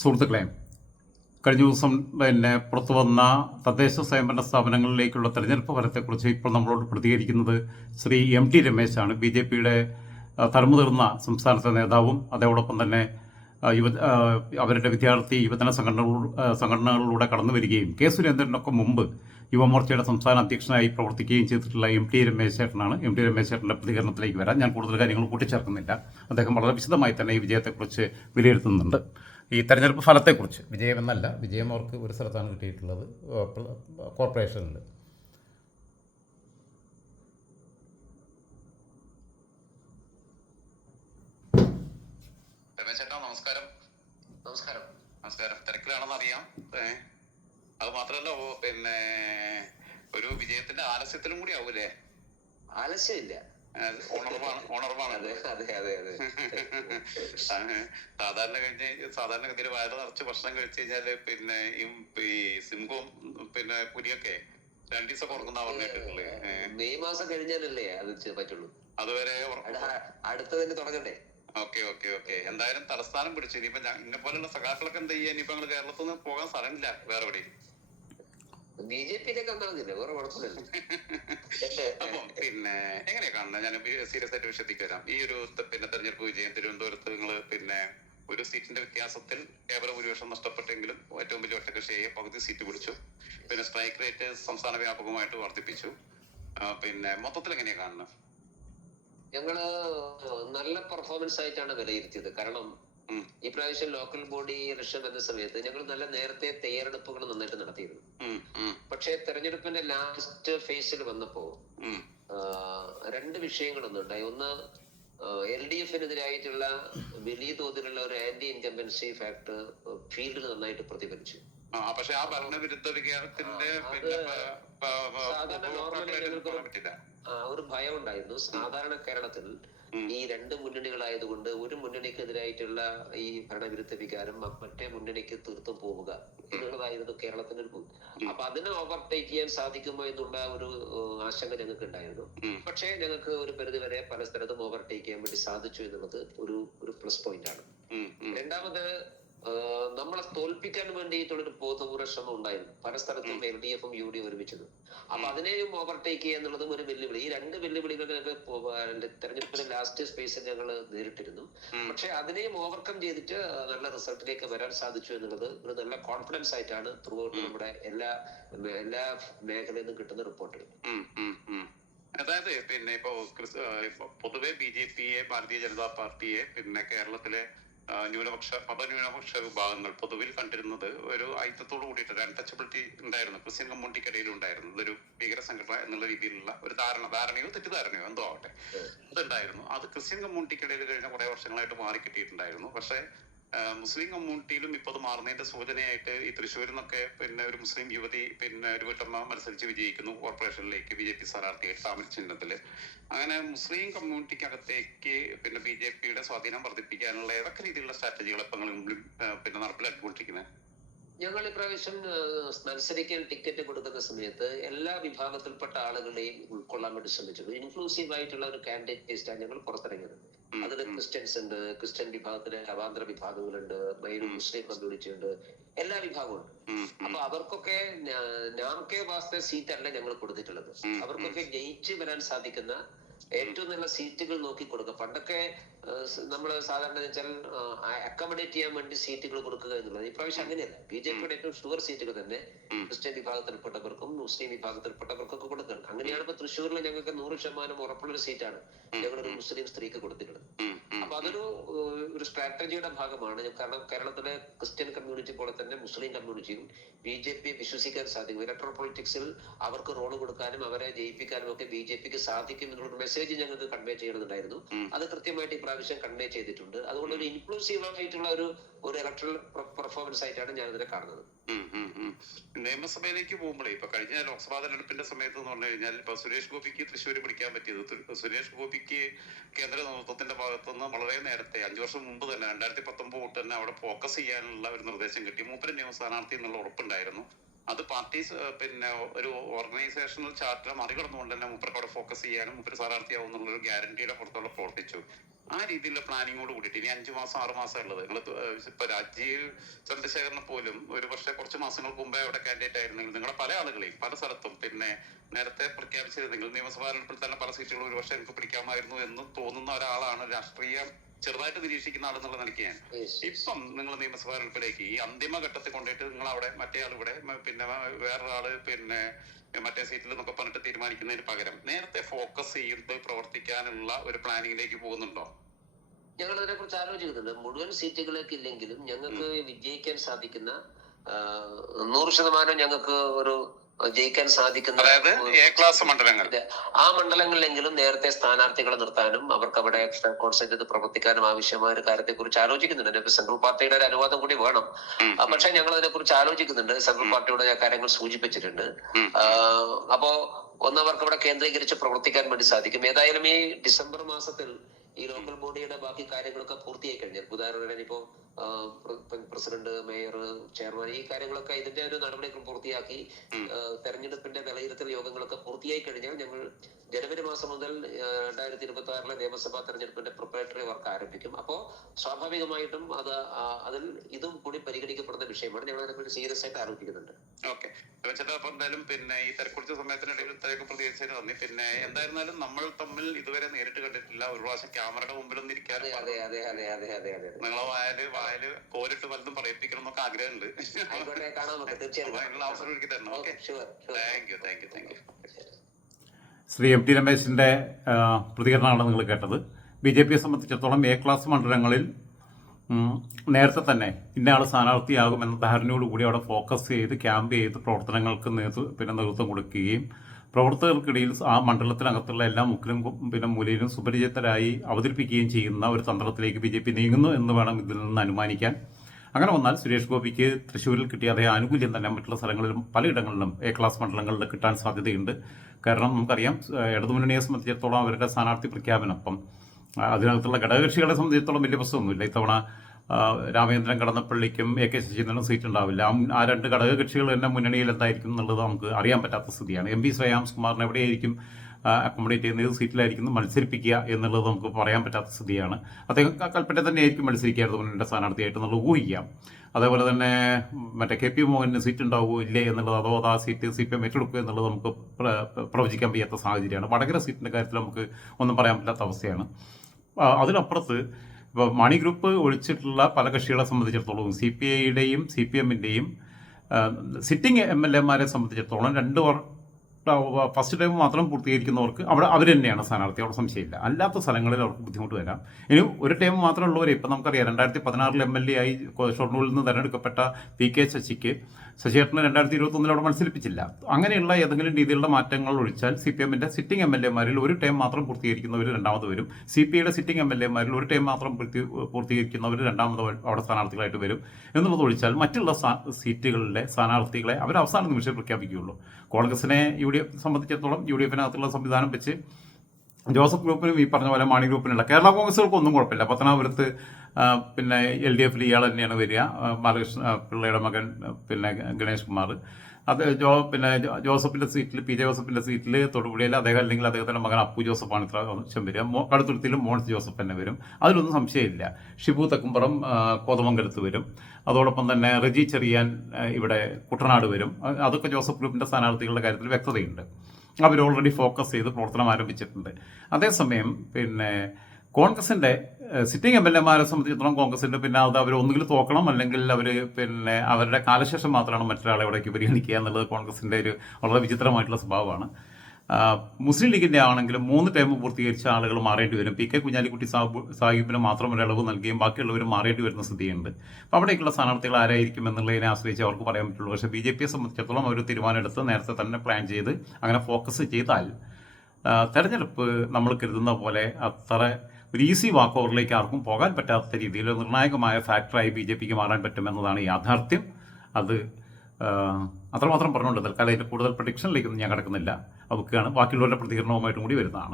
സുഹൃത്തുക്കളെ, കഴിഞ്ഞ ദിവസം പുറത്തു വന്ന തദ്ദേശ സ്വയംഭരണ സ്ഥാപനങ്ങളിലേക്കുള്ള തെരഞ്ഞെടുപ്പ് ഫലത്തെക്കുറിച്ച് ഇപ്പോൾ നമ്മളോട് പ്രതികരിക്കുന്നത് ശ്രീ MT രമേശാണ്. BJP-യുടെ തലമുതിർന്ന സംസ്ഥാനത്തെ നേതാവും അതോടൊപ്പം തന്നെ അവരുടെ വിദ്യാർത്ഥി യുവജന സംഘടനകളിലൂടെ കടന്നു വരികയും കെ സുരേന്ദ്രനൊക്കെ മുമ്പ് യുവമോർച്ചയുടെ സംസ്ഥാന അധ്യക്ഷനായി പ്രവർത്തിക്കുകയും ചെയ്തിട്ടുള്ള MT രമേശേട്ടനാണ്. MT രമേശേട്ടൻ്റെ പ്രതികരണത്തിലേക്ക് വരാം. ഞാൻ കൂടുതൽ കാര്യങ്ങൾ കൂട്ടിച്ചേർക്കുന്നില്ല. അദ്ദേഹം വളരെ വിശദമായി തന്നെ ഈ വിജയത്തെക്കുറിച്ച് വിലയിരുത്തുന്നുണ്ട്. ഈ തെരഞ്ഞെടുപ്പ് ഫലത്തെക്കുറിച്ച്, വിജയമെന്നല്ല, വിജയം അവർക്ക് ഒരു സ്ഥലത്താണ് കിട്ടിയിട്ടുള്ളത്, കോർപ്പറേഷനിൽ. രമേശേട്ടാ നമസ്കാരം. നമസ്കാരം. നമസ്കാരം. തിരക്കിലാണെന്ന് അറിയാം. അത് മാത്രമല്ല, ഒരു വിജയത്തിന്റെ ആലസ്യത്തിലും കൂടി ആവൂലേ? ആലസ്യമില്ല, ഓണർവാണ്. സാധാരണഗതിയിൽ വയറ് നിറച്ച് ഭക്ഷണം കഴിച്ചു കഴിഞ്ഞാല് ഈ സിംഹവും പുലിയൊക്കെ 2 ദിവസം ഉറങ്ങുന്ന പറഞ്ഞിട്ടുള്ളത്. മെയ് മാസം കഴിഞ്ഞാലല്ലേ അത് പറ്റുള്ളൂ. അതുവരെ അടുത്തതിന് തുടങ്ങണ്ടേ? ഓക്കെ. എന്തായാലും തലസ്ഥാനം പിടിച്ചു. ഇനിയിപ്പോ ഇന്നെ പോലുള്ള സഖാക്കളൊക്കെ എന്താ ചെയ്യാ? ഇനിയിപ്പോ ഞങ്ങള് കേരളത്തിൽ നിന്ന് പോകാൻ സ്ഥലമില്ല വേറെ എവിടെയും. BJP-യിലേക്ക് വന്നാകുന്നില്ല, വേറെ കുഴപ്പമില്ല. അപ്പം എങ്ങനെയാ കാണുന്നത്? ഞാൻ സീരിയസ് ആയിട്ട് വിഷയത്തേക്ക് വരാം. ഈ ഒരു തെരഞ്ഞെടുപ്പ് വിജയം തിരുവനന്തപുരത്ത് നിങ്ങള് ഒരു സീറ്റിന്റെ വ്യത്യാസത്തിൽ കേവല ഭൂരിപക്ഷം നഷ്ടപ്പെട്ടെങ്കിലും ഏറ്റവും വലിയ ഒറ്റകക്ഷിയെ പകുതി സീറ്റ് പിടിച്ചു. സ്ട്രൈക്ക് റേറ്റ് സംസ്ഥാന വ്യാപകമായിട്ട് വർദ്ധിപ്പിച്ചു. മൊത്തത്തിൽ എങ്ങനെയാ കാണുന്നത്? ഞങ്ങള് നല്ല പെർഫോമൻസ് ആയിട്ടാണ് വിലയിരുത്തിയത്. കാരണം ഈ പ്രാവശ്യം ലോക്കൽ ബോഡി ഇലക്ഷൻ വന്ന സമയത്ത് ഞങ്ങൾ നല്ല നേരത്തെ തയ്യാറെടുപ്പുകൾ നന്നായിട്ട് നടത്തിയിരുന്നു. പക്ഷെ തെരഞ്ഞെടുപ്പിന്റെ ലാസ്റ്റ് ഫേസിൽ വന്നപ്പോ 2 വിഷയങ്ങളൊന്നുണ്ടായി. ഒന്ന്, LDF-നെതിരായിട്ടുള്ള വലിയ തോതിലുള്ള ഒരു ആന്റി ഇൻകംബൻസി ഫാക്ടർ ഫീൽഡിൽ നന്നായിട്ട് പ്രതിഫലിച്ചു. പക്ഷെ ആ ഭരണവിരുദ്ധ വികാരത്തിന്റെ സാധാരണ നോർമലി ഞങ്ങൾക്ക് ഒരു ഭയം ഉണ്ടായിരുന്നു. സാധാരണ കേരളത്തിൽ ഈ 2 മുന്നണികളായതുകൊണ്ട് ഒരു മുന്നണിക്കെതിരായിട്ടുള്ള ഈ ഭരണവിരുദ്ധ വികാരം മറ്റേ മുന്നണിക്ക് തീർത്തും പോവുക എന്നുള്ളതായിരുന്നു കേരളത്തിന്റെ ഒരു. അപ്പൊ അതിനെ ഓവർടേക്ക് ചെയ്യാൻ സാധിക്കുമോ എന്നുള്ള ഒരു ആശങ്ക ഞങ്ങൾക്ക് ഉണ്ടായിരുന്നു. പക്ഷേ ഞങ്ങൾക്ക് ഒരു പരിധിവരെ പല സ്ഥലത്തും ഓവർടേക്ക് ചെയ്യാൻ വേണ്ടി സാധിച്ചു എന്നുള്ളത് ഒരു പ്ലസ് പോയിന്റ് ആണ്. രണ്ടാമത്, നമ്മളെ തോൽപ്പിക്കാൻ വേണ്ടിയിട്ടുള്ളൊരു ബോധപൂർവ്വ ശ്രമം ഉണ്ടായിരുന്നു പല സ്ഥലത്തും. LDF-ഉം UD ഒരുമിച്ചത്. അപ്പൊ അതിനെയും ഓവർടേക്ക് ചെയ്യുക എന്നുള്ളതും ഒരു വെല്ലുവിളി. ഈ 2 വെല്ലുവിളികൾ തെരഞ്ഞെടുപ്പിന്റെ ലാസ്റ്റ് സ്പേസിൽ ഞങ്ങൾ നേരിട്ടിരുന്നു. പക്ഷെ അതിനെയും ഓവർകം ചെയ്തിട്ട് നല്ല റിസൾട്ടിലേക്ക് വരാൻ സാധിച്ചു എന്നുള്ളത് ഒരു നല്ല കോൺഫിഡൻസ് ആയിട്ടാണ് ത്രൂ ഔട്ട് നമ്മുടെ എല്ലാ മേഖലയിൽ നിന്നും കിട്ടുന്ന റിപ്പോർട്ടുകൾ. അതായത് ഇപ്പോ പൊതുവെ BJP-യെ, ഭാരതീയ ജനതാ പാർട്ടിയെ, കേരളത്തിലെ മതന്യൂനപക്ഷ വിഭാഗങ്ങൾ പൊതുവിൽ കണ്ടിരുന്നത് ഒരു ഐക്യത്തോട് കൂടിയിട്ട് ഒരു അൺടച്ചബിലിറ്റി ഉണ്ടായിരുന്നു. ക്രിസ്ത്യൻ കമ്മ്യൂണിറ്റിക്കിടയിൽ ഉണ്ടായിരുന്നു. ഇതൊരു ഭീകര സംഘടന എന്നുള്ള രീതിയിലുള്ള ഒരു ധാരണയോ തെറ്റിദ്ധാരണയോ എന്തോ ആവട്ടെ, അതുണ്ടായിരുന്നു. അത് ക്രിസ്ത്യൻ കമ്മ്യൂണിറ്റിക്കിടയിൽ കഴിഞ്ഞ കുറെ വർഷങ്ങളായിട്ട് മാറി കിട്ടിയിട്ടുണ്ടായിരുന്നു. പക്ഷെ മുസ്ലിം കമ്മ്യൂണിറ്റിയിലും ഇപ്പൊ അത് മാറുന്നതിന്റെ സൂചനയായിട്ട് ഈ തൃശ്ശൂരിൽ നിന്നൊക്കെ ഒരു മുസ്ലിം യുവതി ഒരു വീട്ടമ്മ മത്സരിച്ച് വിജയിക്കുന്നു കോർപ്പറേഷനിലേക്ക് BJP സ്ഥാനാർത്ഥിയായിട്ട് താമര ചിഹ്നത്തില്. അങ്ങനെ മുസ്ലിം കമ്മ്യൂണിറ്റിക്കകത്തേക്ക് BJP-യുടെ സ്വാധീനം വർദ്ധിപ്പിക്കാനുള്ള ഏതൊക്കെ രീതിയിലുള്ള സ്ട്രാറ്റജികൾ ഇപ്പൊ നിങ്ങൾ നടപ്പിലാക്കിക്കൊണ്ടിരിക്കുന്നത്? ഞങ്ങൾ ഇപ്രാവശ്യം മത്സരിക്കാൻ ടിക്കറ്റ് കൊടുക്കുന്ന സമയത്ത് എല്ലാ വിഭാഗത്തിൽപ്പെട്ട ആളുകളെയും ഉൾക്കൊള്ളാൻ വേണ്ടി ശ്രമിച്ചത്. ഇൻക്ലൂസീവ് ആയിട്ടുള്ള ഒരു കാൻഡിഡേറ്റ് ലിസ്റ്റാണ് ഞങ്ങൾ പുറത്തിറങ്ങിയത്. അതിൽ ക്രിസ്ത്യൻസ് ഉണ്ട്, ക്രിസ്ത്യൻ വിഭാഗത്തിലെ അവാന്തര വിഭാഗങ്ങളുണ്ട്, മുസ്ലിം കമ്മ്യൂണിറ്റി ഉണ്ട്, എല്ലാ വിഭാഗവും ഉണ്ട്. അപ്പൊ അവർക്കൊക്കെ നാമക്കേ വാസ്തവ സീറ്റ് അല്ല ഞങ്ങൾ കൊടുത്തിട്ടുള്ളത്. അവർക്കൊക്കെ ജയിച്ചു വരാൻ സാധിക്കുന്ന ഏറ്റവും നല്ല സീറ്റുകൾ നോക്കി കൊടുക്കുക. പണ്ടൊക്കെ നമ്മൾ സാധാരണ വെച്ചാൽ അക്കോമഡേറ്റ് ചെയ്യാൻ വേണ്ടി സീറ്റുകൾ കൊടുക്കുക എന്നുള്ളത്. ഇപ്രാവശ്യം അങ്ങനെയല്ല. BJP-യുടെ ഏറ്റവും ഷുവർ സീറ്റുകൾ തന്നെ ക്രിസ്ത്യൻ വിഭാഗത്തിൽപ്പെട്ടവർക്കും മുസ്ലിം വിഭാഗത്തിൽപ്പെട്ടവർക്കൊക്കെ കൊടുക്കണം. അങ്ങനെയാണ് ഇപ്പൊ തൃശ്ശൂരിൽ ഞങ്ങൾക്ക് 100% ഉറപ്പുള്ളൊരു സീറ്റാണ് ഞങ്ങളൊരു മുസ്ലിം സ്ത്രീക്ക് കൊടുത്തിട്ടുള്ളത്. അപ്പൊ അതൊരു സ്ട്രാറ്റജിയുടെ ഭാഗമാണ്. കാരണം കേരളത്തിലെ ക്രിസ്ത്യൻ കമ്മ്യൂണിറ്റി പോലെ തന്നെ മുസ്ലിം കമ്മ്യൂണിറ്റിയും BJP-യെ വിശ്വസിക്കാൻ സാധിക്കും. ഇലക്ട്രൽ പൊളിറ്റിക്സിൽ അവർക്ക് റോള് കൊടുക്കാനും അവരെ ജയിപ്പിക്കാനും ഒക്കെ BJP-ക്ക് സാധിക്കും എന്നുള്ള മെസ്സേജ് ഞങ്ങൾക്ക് കൺവേ ചെയ്യണമെന്നുണ്ടായിരുന്നു. അത് കൃത്യമായിട്ട് ഇപ്രാവശ്യം കൺവേ ചെയ്തിട്ടുണ്ട്. അതുകൊണ്ട് ഒരു ഇൻക്ലൂസീവ് ആയിട്ടുള്ള ഒരു ഇലക്ട്രൽ പെർഫോമൻസ് ആയിട്ടാണ് ഞാൻ ഇതിനെ കാണുന്നത്. നിയമസഭയിലേക്ക് പോകുമ്പോഴേ ഇപ്പൊ കഴിഞ്ഞ ലോക്സഭാ തെരഞ്ഞെടുപ്പിന്റെ സമയത്ത് എന്ന് പറഞ്ഞു കഴിഞ്ഞാൽ ഇപ്പൊ സുരേഷ് ഗോപിക്ക് തൃശ്ശൂർ പിടിക്കാൻ പറ്റിയത് സുരേഷ് ഗോപിക്ക് കേന്ദ്ര നേതൃത്വത്തിന്റെ ഭാഗത്തുനിന്ന് വളരെ നേരത്തെ 5 വർഷം മുമ്പ് തന്നെ 2019 തൊട്ട് തന്നെ അവിടെ ഫോക്കസ് ചെയ്യാനുള്ള ഒരു നിർദ്ദേശം കിട്ടി. മൂപ്പര് നിയമ സ്ഥാനാർത്ഥി എന്നുള്ള ഉറപ്പുണ്ടായിരുന്നു. പക്ഷെ 2019 ആയപ്പോഴേക്കും മൂപ്പര് അതിന് മുമ്പ് തന്നെ 2018 ആയപ്പോഴേക്കും മൂപ്പര് അതിന് മുമ്പ് തന്നെ അത് പാർട്ടി പിന്നെ ഒരു ഓർഗനൈസേഷണൽ ചാർട്ടർ മറികടന്നുകൊണ്ട് തന്നെ മൂപ്പർക്ക് അവിടെ ഫോക്കസ് ചെയ്യാനും മൂപ്പര് സ്ഥാനാർത്ഥിയാവും എന്നുള്ളൊരു ഗ്യാരണ്ടിയുടെ പുറത്തുള്ള പ്രവർത്തിച്ചു. ആ രീതിയിലുള്ള പ്ലാനിങ്ങോട് കൂടിയിട്ട് ഇനി 5 മാസം 6 മാസം ഉള്ളത്. നിങ്ങൾ ഇപ്പൊ രാജീവ് ചന്ദ്രശേഖരനെ പോലും ഒരു പക്ഷേ കുറച്ച് മാസങ്ങൾക്ക് മുമ്പേ അവിടെ കാൻഡിഡേറ്റ് ആയിരുന്നെങ്കിൽ നിങ്ങളെ പല ആളുകളെയും പല സ്ഥലത്തും പിന്നെ നേരത്തെ പ്രഖ്യാപിച്ചിരുന്നെങ്കിൽ നിയമസഭാ തെരഞ്ഞെടുപ്പിൽ തന്നെ പല സീറ്റുകളും ഒരു പക്ഷേ എനിക്ക് പിടിക്കാമായിരുന്നു എന്ന് തോന്നുന്ന ഒരാളാണ് രാഷ്ട്രീയ ചെറുതായിട്ട് നിരീക്ഷിക്കുന്ന ആളെന്നുള്ള നിലയ്ക്ക് ഞാൻ. ഇപ്പം നിങ്ങൾ നിയമസഭാ തെരഞ്ഞെടുപ്പിലേക്ക് ഈ അന്തിമ ഘട്ടത്തിൽ കൊണ്ടിട്ട് നിങ്ങൾ അവിടെ മറ്റേ ആൾ ഇവിടെ പിന്നെ വേറൊരാള് പിന്നെ മറ്റേ സീറ്റിൽ എന്നൊക്കെ പറഞ്ഞിട്ട് തീരുമാനിക്കുന്നതിന് പകരം നേരത്തെ ഫോക്കസ് ചെയ്ത് പ്രവർത്തിക്കാനുള്ള ഒരു പ്ലാനിങ്ങിലേക്ക് പോകുന്നുണ്ടോ? ഞങ്ങൾ അതിനെ കുറിച്ച് ആലോചിക്കുന്നുണ്ട്. മുഴുവൻ സീറ്റുകളിലേക്ക് ഇല്ലെങ്കിലും ഞങ്ങൾക്ക് വിജയിക്കാൻ സാധിക്കുന്ന 100% ഞങ്ങൾക്ക് ഒരു ജയിക്കാൻ സാധിക്കുന്ന, അതായത് എ ക്ലാസ് മണ്ഡലങ്ങൾ, ആ മണ്ഡലങ്ങളിലെങ്കിലും നേരത്തെ സ്ഥാനാർത്ഥികളെ നിർത്താനും അവർക്ക് അവിടെ കോൺസെൻട്രേറ്റ് ചെയ്ത് പ്രവർത്തിക്കാനും ആവശ്യമായ ഒരു കാര്യത്തെ കുറിച്ച് ആലോചിക്കുന്നുണ്ട്. സെൻട്രൽ പാർട്ടിയുടെ ഒരു അനുവാദം കൂടി വേണം. പക്ഷെ ഞങ്ങൾ അതിനെ കുറിച്ച് ആലോചിക്കുന്നുണ്ട്. സെൻട്രൽ പാർട്ടിയോട് കാര്യങ്ങൾ സൂചിപ്പിച്ചിട്ടുണ്ട്. അപ്പോ ഒന്നവർക്ക് അവിടെ കേന്ദ്രീകരിച്ച് പ്രവർത്തിക്കാൻ വേണ്ടി സാധിക്കും. ഏതായാലും ഈ ഡിസംബർ മാസത്തിൽ ഈ ലോക്കൽ ബോഡിയുടെ ബാക്കി കാര്യങ്ങളൊക്കെ പൂർത്തിയായി കഴിഞ്ഞാൽ, ഉദാഹരണത്തിന് ഇപ്പോ പ്രസിഡന്റ്, മേയർ, ചെയർമാൻ, ഈ കാര്യങ്ങളൊക്കെ ഇതിന്റെ ഒരു നടപടികൾ പൂർത്തിയാക്കി തെരഞ്ഞെടുപ്പിന്റെ വിലയിരുത്തൽ യോഗങ്ങളൊക്കെ പൂർത്തിയായി കഴിഞ്ഞാൽ ഞങ്ങൾ ജനുവരി മാസം മുതൽ 2026 നിയമസഭാ തെരഞ്ഞെടുപ്പിന്റെ പ്രിപ്പറേറ്ററി വർക്ക് ആരംഭിക്കും. അപ്പോ സ്വാഭാവികമായിട്ടും അതിൽ ഇതും കൂടി പരിഗണിക്കപ്പെടുന്ന വിഷയമാണ്. ഞങ്ങൾ അതിനെക്കുറിച്ച് സീരിയസ് ആയിട്ട് ആലോചിക്കുന്നുണ്ട്. ഓക്കെ ചേട്ടാ, അപ്പൊ എന്തായാലും പിന്നെ ഈ തിരക്കുറിച്ച സമയത്തിനിടയിൽ ഇത്രയൊക്കെ പ്രതികരിച്ചതിന് നന്ദി. പിന്നെ എന്തായിരുന്നാലും നമ്മൾ തമ്മിൽ ഇതുവരെ നേരിട്ട് കണ്ടിട്ടില്ല. ഒരു പ്രാവശ്യം ക്യാമറയുടെ മുമ്പിലൊന്നും ഇരിക്കാൻ നിങ്ങളെ വായല് കോരിട്ട് വലുതും പറയിപ്പിക്കണം എന്നൊക്കെ ആഗ്രഹമുണ്ട്. അതിനുള്ള അവസരം എനിക്ക് തരണം. Okay, thank you. Shri M T രമേശിൻ്റെ പ്രതികരണമാണ് നിങ്ങൾ കേട്ടത്. BJPയെ സംബന്ധിച്ചിടത്തോളം എ ക്ലാസ് മണ്ഡലങ്ങളിൽ നേരത്തെ തന്നെ ഇന്നയാൾ സ്ഥാനാർത്ഥിയാകുമെന്ന ധാരണയോടുകൂടി അവിടെ ഫോക്കസ് ചെയ്ത് ക്യാമ്പ് ചെയ്ത് പ്രവർത്തനങ്ങൾക്ക് നേതൃത്വം കൊടുക്കുകയും പ്രവർത്തകർക്കിടയിൽ ആ മണ്ഡലത്തിനകത്തുള്ള എല്ലാ മുക്കിലും പിന്നെ മൂലയിലും സുപരിചിതരായി അവതരിപ്പിക്കുകയും ചെയ്യുന്ന ഒരു തന്ത്രത്തിലേക്ക് BJP നീങ്ങുന്നു എന്ന് വേണം ഇതിൽ നിന്ന് അനുമാനിക്കാൻ. അങ്ങനെ വന്നാൽ സുരേഷ് ഗോപിക്ക് തൃശ്ശൂരിൽ കിട്ടിയ അതേ ആനുകൂല്യം തന്നെ മറ്റുള്ള സ്ഥലങ്ങളിലും പലയിടങ്ങളിലും എ ക്ലാസ് മണ്ഡലങ്ങളിൽ കിട്ടാൻ സാധ്യതയുണ്ട്. കാരണം നമുക്കറിയാം, ഇടതുമുന്നണിയെ സംബന്ധിച്ചിടത്തോളം അവരുടെ സ്ഥാനാർത്ഥി പ്രഖ്യാപനം അപ്പം അതിനകത്തുള്ള ഘടകകക്ഷികളെ സംബന്ധിച്ചിടത്തോളം വലിയ പ്രശ്നമൊന്നുമില്ല. ഇത്തവണ രാമേന്ദ്രൻ കടന്നപ്പള്ളിക്കും AK ശശീന്ദ്രനും സീറ്റ് ഉണ്ടാവില്ല. ആ രണ്ട് ഘടകകക്ഷികൾ തന്നെ മുന്നണിയിൽ എന്തായിരിക്കും എന്നുള്ളത് നമുക്ക് അറിയാൻ പറ്റാത്ത സ്ഥിതിയാണ്. MP ശ്രേയാംസ്കുമാറിനെ എവിടെയായിരിക്കും അക്കോമഡേറ്റ് ചെയ്യുന്ന ഏത് സീറ്റിലായിരിക്കും മത്സരിപ്പിക്കുക എന്നുള്ളത് നമുക്ക് പറയാൻ പറ്റാത്ത സ്ഥിതിയാണ്. അദ്ദേഹം കൽപ്പറ്റ തന്നെ ആയിരിക്കും മത്സരിക്കാറ് മുന്നണിയുടെ സ്ഥാനാർത്ഥിയായിട്ട് എന്നുള്ളത് ഊഹിക്കാം. അതേപോലെ തന്നെ മറ്റേ KP മോഹന് സീറ്റ് ഉണ്ടാവുമോ ഇല്ലേ എന്നുള്ളത്, അതോ ആ സീറ്റ് CPM ഏറ്റെടുക്കുക എന്നുള്ളത് നമുക്ക് പ്രവചിക്കാൻ വയ്യാത്ത സാഹചര്യമാണ്. വടകര സീറ്റിൻ്റെ കാര്യത്തിൽ നമുക്ക് ഒന്നും പറയാൻ പറ്റാത്ത അവസ്ഥയാണ്. അതിനപ്പുറത്ത് ഇപ്പോൾ മാണി ഗ്രൂപ്പ് ഒഴിച്ചിട്ടുള്ള പല കക്ഷികളെ സംബന്ധിച്ചിടത്തോളം CPIയുടെയും CPMൻ്റെയും സിറ്റിംഗ് MLAമാരെ സംബന്ധിച്ചിടത്തോളം ഫസ്റ്റ് ടൈം മാത്രം പൂർത്തീകരിക്കുന്നവർക്ക് അവർ തന്നെയാണ് സ്ഥാനാർത്ഥി, അവിടെ സംശയമില്ല. അല്ലാത്ത സ്ഥലങ്ങളിൽ അവർക്ക് ബുദ്ധിമുട്ട് വരാം. ഇനി ഒരു ടൈം മാത്രമുള്ളവരെ ഇപ്പം നമുക്കറിയാം, 2016 MLA ആയി ഷൊർണൂരിൽ നിന്ന് തിരഞ്ഞെടുക്കപ്പെട്ട PK ശശിയേട്ടനെ 2021 അവിടെ മത്സരിപ്പിച്ചില്ല. അങ്ങനെയുള്ള ഏതെങ്കിലും രീതിയിലുള്ള മാറ്റങ്ങൾ ഒഴിച്ചാൽ CPMൻ്റെ സിറ്റിംഗ് MLAമാരിൽ ഒരു ടൈം മാത്രം പൂർത്തീകരിക്കുന്നവർ രണ്ടാമത് വരും. CPIയുടെ സിറ്റിംഗ് MLAമാരിൽ ഒരു ടൈം മാത്രം പൂർത്തീകരിക്കുന്നവർ രണ്ടാമത് അവിടെ സ്ഥാനാർത്ഥികളായിട്ട് വരും എന്നുള്ളത് ഒഴിച്ചാൽ മറ്റുള്ള സീറ്റുകളിലെ സ്ഥാനാർത്ഥികളെ അവർ അവസാന നിമിഷം പ്രഖ്യാപിക്കുകയുള്ളൂ. കോൺഗ്രസിനെ സംബന്ധിച്ചിടത്തോളം UDFിനകത്തുള്ള സംവിധാനം വെച്ച് ജോസഫ് ഗ്രൂപ്പിനും ഈ പറഞ്ഞ പോലെ മാണി ഗ്രൂപ്പിനുള്ള കേരള കോൺഗ്രസുകൾക്ക് ഒന്നും കുഴപ്പമില്ല. പത്തനാപുരത്ത് പിന്നെ LDFിൽ ഇയാൾ തന്നെയാണ് വരിക, ബാലകൃഷ്ണ പിള്ളയുടെ മകൻ പിന്നെ ഗണേഷ് കുമാർ. അത് ജോസഫിൻ്റെ സീറ്റിൽ PJ ജോസഫിൻ്റെ സീറ്റിൽ തൊടുപുഴയിൽ അദ്ദേഹം അല്ലെങ്കിൽ അദ്ദേഹത്തിൻ്റെ മകൻ അപ്പു ജോസഫാണ് ഇത്ര വർഷം വരിക. കടുത്തുരുത്തിലും മോൻസ് ജോസഫ് തന്നെ വരും, അതിലൊന്നും സംശയമില്ല. ഷിബു തെക്കുംപുറം കോതമംഗലത്ത് വരും. അതോടൊപ്പം തന്നെ റെജി ചെറിയാൻ ഇവിടെ കുട്ടനാട് വരും. അതൊക്കെ ജോസഫ് ഗ്രൂപ്പിൻ്റെ സ്ഥാനാർത്ഥികളുടെ കാര്യത്തിൽ വ്യക്തതയുണ്ട്. അവർ ഓൾറെഡി ഫോക്കസ് ചെയ്ത് പ്രവർത്തനം ആരംഭിച്ചിട്ടുണ്ട്. അതേസമയം പിന്നെ കോൺഗ്രസിൻ്റെ സിറ്റിംഗ് MLAമാരെ സംബന്ധിച്ചിടത്തോളം കോൺഗ്രസിൻ്റെ പിന്നെ അത് അവർ ഒന്നുകിൽ തോക്കണം, അല്ലെങ്കിൽ അവർ പിന്നെ അവരുടെ കാലശേഷം മാത്രമാണ് മറ്റൊരാളെ ഇവിടേക്ക് പരിഗണിക്കുക എന്നുള്ളത് കോൺഗ്രസിൻ്റെ ഒരു വളരെ വിചിത്രമായിട്ടുള്ള സ്വഭാവമാണ്. മുസ്ലിം ലീഗിൻ്റെ ആണെങ്കിലും 3 ടൈം പൂർത്തീകരിച്ച ആളുകൾ മാറേണ്ടി വരും. PK കുഞ്ഞാലിക്കുട്ടി സാഹിബിന് മാത്രം ഒരു ഇളവ് നൽകുകയും ബാക്കിയുള്ളവർ മാറേണ്ടി വരുന്ന സ്ഥിതിയുണ്ട്. അപ്പോൾ അവിടേക്കുള്ള സ്ഥാനാർത്ഥികൾ ആരായിരിക്കും എന്നുള്ളതിനെ ആശ്രയിച്ച് അവർക്ക് പറയാൻ പറ്റുള്ളൂ. പക്ഷേ BJPയെ സംബന്ധിച്ചിടത്തോളം അവർ തീരുമാനമെടുത്ത് നേരത്തെ തന്നെ പ്ലാൻ ചെയ്ത് അങ്ങനെ ഫോക്കസ് ചെയ്താൽ തെരഞ്ഞെടുപ്പ് നമ്മൾ കരുതുന്ന പോലെ അത്ര ഒരു ഈസി വാക്ക് ഓവറിലേക്ക് ആർക്കും പോകാൻ പറ്റാത്ത രീതിയിൽ നിർണായകമായ ഫാക്ടറായി BJPക്ക് മാറാൻ പറ്റുമെന്നതാണ് യാഥാർത്ഥ്യം. അത് അത്രമാത്രം പറഞ്ഞുകൊണ്ട് തൽക്കാലം അതിൻ്റെ കൂടുതൽ പ്രഡിക്ഷനിലേക്കൊന്നും ഞാൻ കിടക്കുന്നില്ല. അതൊക്കെയാണ് ബാക്കിയുള്ളവരുടെ പ്രതികരണവുമായിട്ടും കൂടി വരുന്നതാണ്.